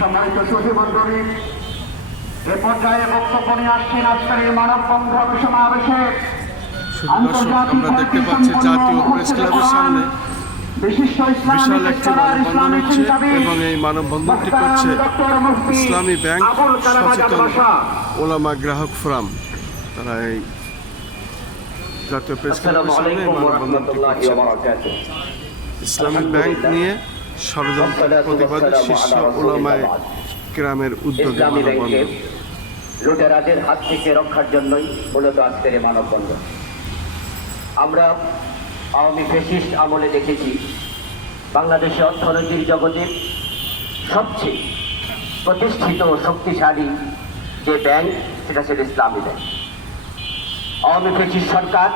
সম্মানিত সুধীমণ্ডলী, এ পর্যায়ে বক্তব্য নিয়ে আসছেন আজকের এই মানববন্ধন সমাবেশে আন্তর্জাতিক দেখতে পাচ্ছি জাতীয় প্রেস ক্লাবের সামনে বিশিষ্ট বিশাল একটি মানববন্ধন হচ্ছে এবং এই মানববন্ধনটি করছে ইসলামী ব্যাংক সচেতন ওলামা গ্রাহক ফোরাম। তারা এই জাতীয় প্রেস ক্লাবের সামনে মানববন্ধনটি করছে। ইসলামী ব্যাংক নিয়ে ষড়যন্ত্র প্রতিবাদী শীর্ষ ওলামায়ে কেরামের উদ্যোগে মানববন্ধন। লুটেরাদের হাত থেকে রক্ষার জন্যই মূলত আজকের এই মানববন্ধন। আমরা আওয়ামী ফ্যাসিস্ট আমলে দেখেছি বাংলাদেশের অর্থনৈতিক জগতের সবচেয়ে প্রতিষ্ঠিত ও শক্তিশালী যে ব্যাংক সেটা ছিল ইসলামী ব্যাংক। আওয়ামী ফ্যাসিস্ট সরকার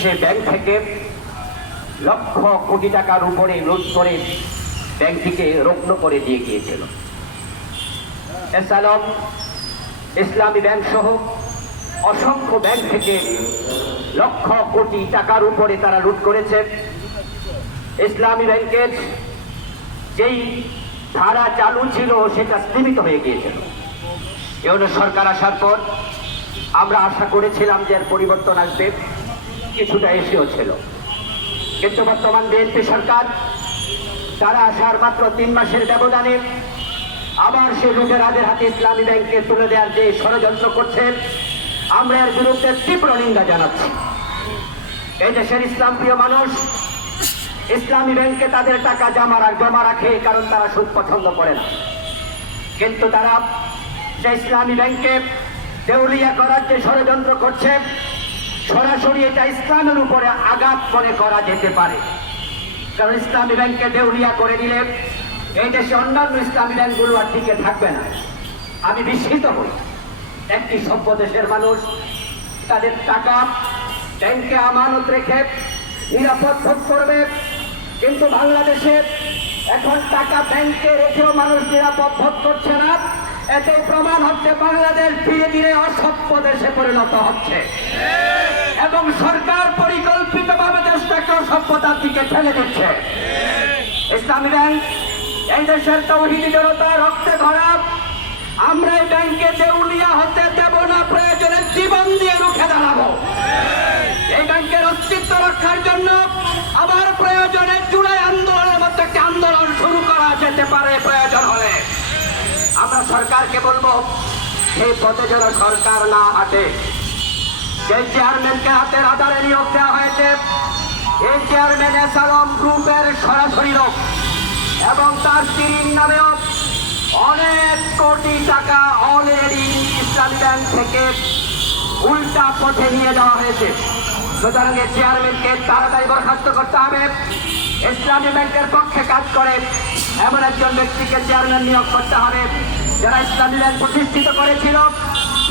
সে ব্যাংক থেকে লক্ষ কোটি টাকার উপরে লুট করে ব্যাংকটিকে রুগ্ন করে দিয়ে গিয়েছিল। এছাড়াও ইসলামী ব্যাংক সহ অসংখ্য ব্যাংক থেকে লক্ষ কোটি টাকার উপরে তারা লুট করেছে। ইসলামী ব্যাংকের যেই ধারা চালু ছিল সেটা স্থগিত হয়ে গিয়েছিল। এই সরকার আসার পর আমরা আশা করেছিলাম যে এর পরিবর্তন আসবে, কিছুটা এসেও ছিল, কিন্তু বর্তমান বিএনপি সরকার তারা আসার মাত্র 3 মাসের ব্যবধানে আবার সে লুটেরাদের হাতে ইসলামী ব্যাংকে তুলে দেওয়ার যে ষড়যন্ত্র করছে, আমরা এর বিরুদ্ধে তীব্র নিন্দা জানাচ্ছি। এই দেশের ইসলাম প্রিয় মানুষ ইসলামী ব্যাংকে তাদের টাকা জমা রাখে, কারণ তারা সুদ পছন্দ করে না। কিন্তু তারা যে ইসলামী ব্যাংকে দেউলিয়া করার যে ষড়যন্ত্র করছে, সরাসরি এটা ইসলামের উপরে আঘাত মনে করা যেতে পারে। কারণ ইসলামী ব্যাংকে দেউলিয়া করে দিলে এই দেশে অন্যান্য ইসলামী ব্যাংকগুলো আর টিকে থাকবে না। আমি বিস্মিত হই, একটি সভ্য দেশের মানুষ তাদের টাকা ব্যাংকে আমানত রেখে নিরাপদ বোধ করবে, কিন্তু বাংলাদেশে এখন টাকা ব্যাংকে রেখেও মানুষ নিরাপদ বোধ করছে না। এতে প্রমাণ হচ্ছে বাংলাদেশ ধীরে ধীরে অসভ্য দেশে পরিণত হচ্ছে এবং সরকার পরিকল্পিতভাবে দেশটাকে অসভ্যতার দিকে ঠেলে দিচ্ছে। ইসলামী ব্যাংক এই দেশের তৌহিদি জনতা রক্তে ধরা, আমরা এই ব্যাংকে দেউলিয়া হতে দেব না, প্রয়োজনে জীবন দিয়ে রুখে দাঁড়াবো। এই ব্যাংকের অস্তিত্ব রক্ষার জন্য আবার প্রয়োজনে জুলাই আন্দোলনের মধ্যে একটি আন্দোলন শুরু করা যেতে পারে প্রয়োজন হলে। আমরা সরকারকে বলবো সেই পথে যেন সরকার না হাঁটে। যে চেয়ারম্যানকে হাতের আধারে নিয়োগ দেওয়া হয়েছে, এই চেয়ারম্যান এসালম গ্রুপের সরাসরি লোক এবং তার স্ত্রীর নামেও অনেক কোটি টাকা অলরেডি ইসলামী ব্যাংক থেকে উল্টা পথে নিয়ে যাওয়া হয়েছে। সুতরাং এই চেয়ারম্যানকে তাড়াতাড়ি বরখাস্ত করতে হবে। ইসলামী ব্যাংকের পক্ষে কাজ করে এমন একজন ব্যক্তিকে চেয়ারম্যান নিয়োগ করতে হবে, যারা ইসলামী ব্যাংক প্রতিষ্ঠিত করেছিল।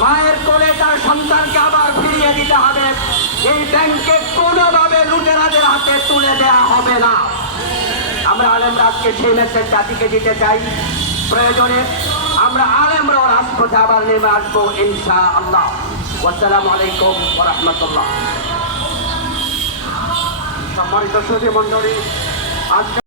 মায়ের কোলে তার সন্তানকে আবার ফিরিয়ে দিতে হবে। এই ব্যাংকে কোনোভাবে লুটেরাদের হাতে তুলে দেওয়া হবে না। আমরা আলেমরা আজকে সেই মেসেজ জাতিকে দিতে চাই। প্রয়োজনে আমরা আলেমরাও রাজপথে আবার নেমে আসবো ইনশাআল্লাহ। আসসালামু আলাইকুম ওয়া রাহমাতুল্লাহ। সম্মানিত সুধীমণ্ডলী, আজকে